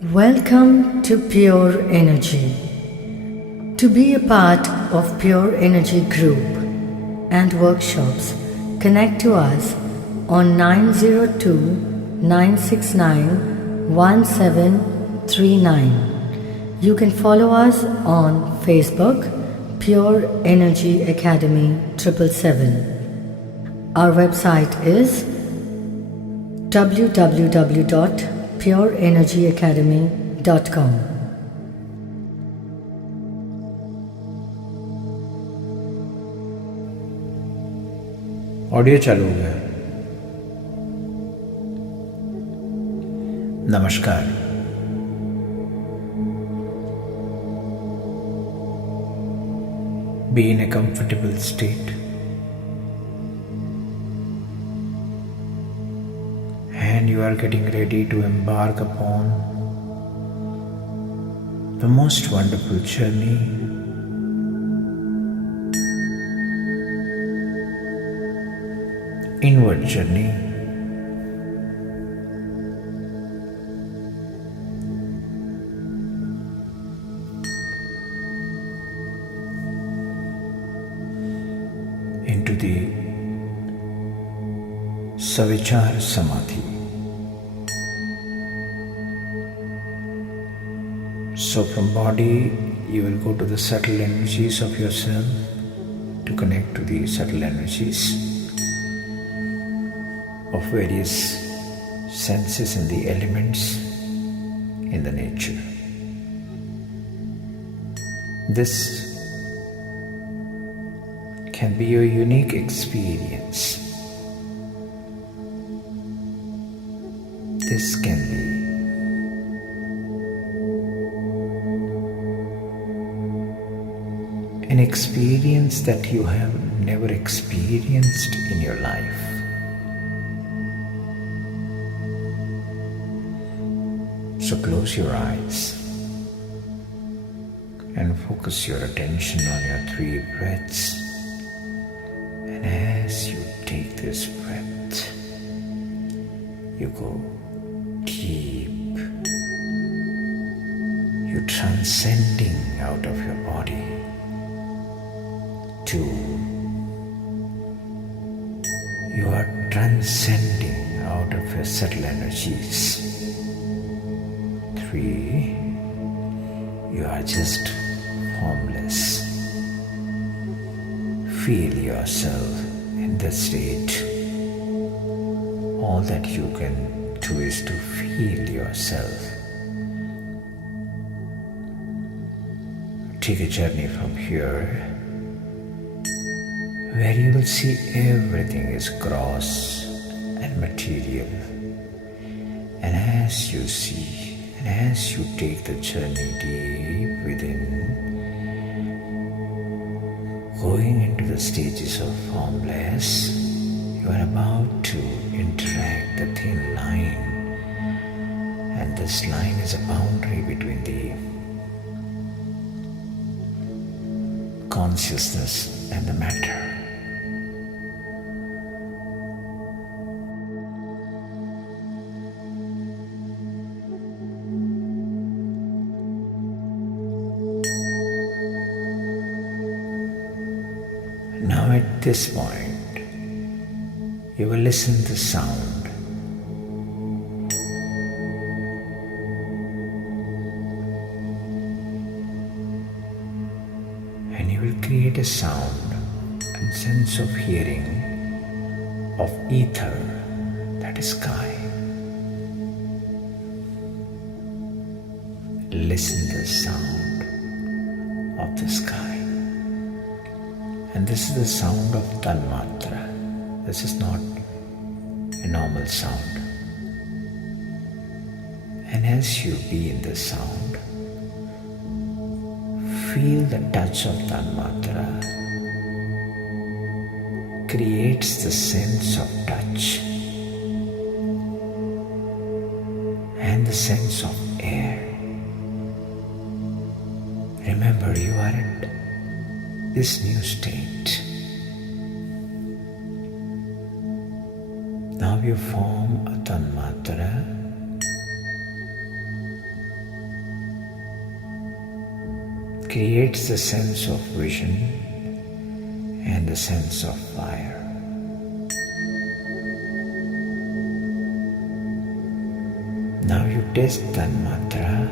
Welcome to Ppure Energy. To be a part of Ppure Energy group and workshops, connect to us on 902-969-1739. You can follow us on Facebook, Ppure Energy Academy 777. Our website is www.pureenergyacademy.com. Audio चालू हो गया। नमस्कार। Be in a comfortable state and you are getting ready to embark upon the most wonderful journey inward journey into the Savichar Samadhi. So from body you will go to the subtle energies of yourself to connect to the subtle energies of various senses and the elements in the nature. This can be your unique experience. This can be an experience that you have never experienced in your life. So close your eyes and focus your attention on your 3 breaths. And as you take this breath, you go deep. You're transcending out of your body to you are transcending out of your subtle energies. 3, you are just formless. Feel yourself in this state. All that you can do is to feel yourself. Take a journey from here where you will see everything is gross and material. And as you see, and as you take the journey deep within, going into the stages of formless, you are about to interact the thin line. And this line is a boundary between the consciousness and the matter. Now at this point, you will listen to sound. And you will create a sound and sense of hearing of ether, that is sky. Listen to the sound of the sky. And this is the sound of Matra. This is not a normal sound. And as you be in this sound, feel the touch of Matra creates the sense of touch and the sense of air. Remember, you are at this new state. Now you form a Matra creates the sense of vision and the sense of fire. Now you test that Matra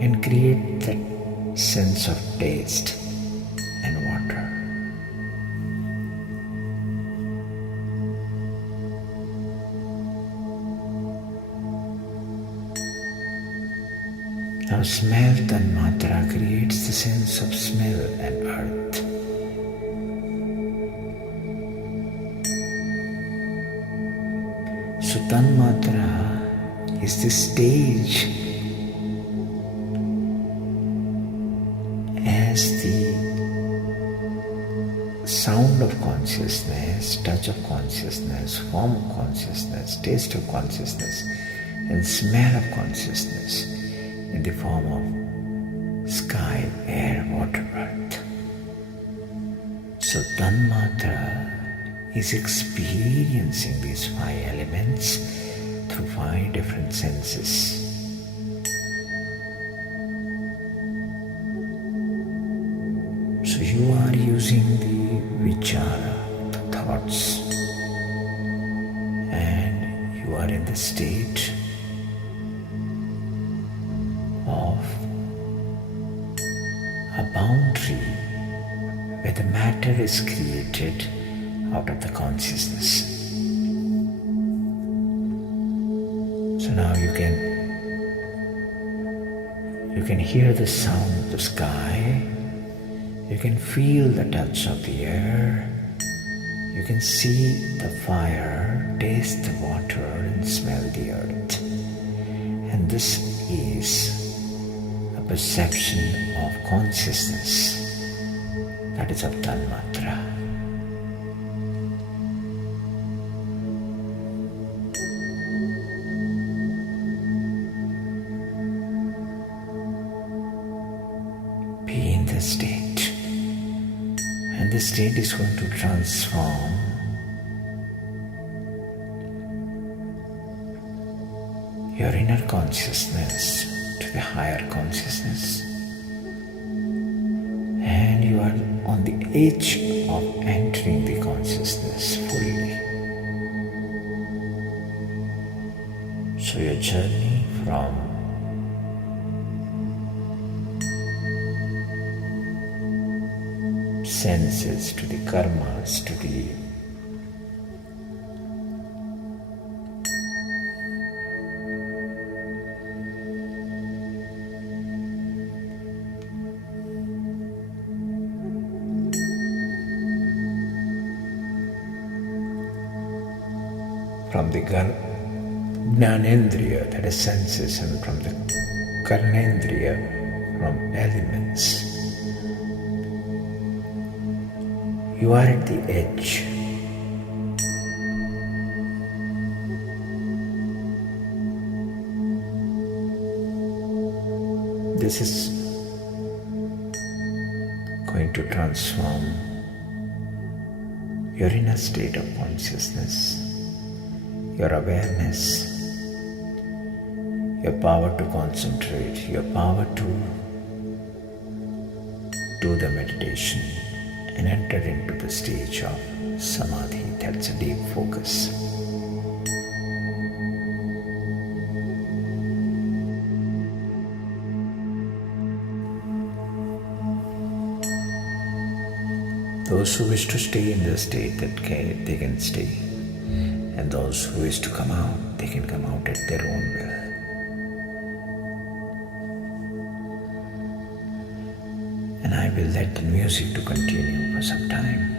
and create that sense of taste and water. Now smell Tanmatra creates the sense of smell and earth. So Tanmatra is the stage as the sound of consciousness, touch of consciousness, form of consciousness, taste of consciousness, and smell of consciousness in the form of sky, air, water, earth. So Tanmatra is experiencing these 5 elements through 5 different senses. So you are using the vichara, the thoughts, and you are in the state of a boundary where the matter is created out of the consciousness. So now you can hear the sound of the sky, you can feel the touch of the air, you can see the fire, taste the water and smell the earth. And this is a perception of consciousness, that is of Tanmatra. Be in the state, and the state is going to transform your inner consciousness to the higher consciousness, and you are on the edge of entering the consciousness fully. So your journey from senses to the karmas to the from the Jnanendriya, that is senses, and from the Karnendriya, from elements. You are at the edge. This is going to transform your inner state of consciousness, your awareness, your power to concentrate, your power to do the meditation and enter into the stage of Samadhi. That's a deep focus. Those who wish to stay in the state, they can stay. And those who wish to come out, they can come out at their own will. And I will let the music to continue for some time.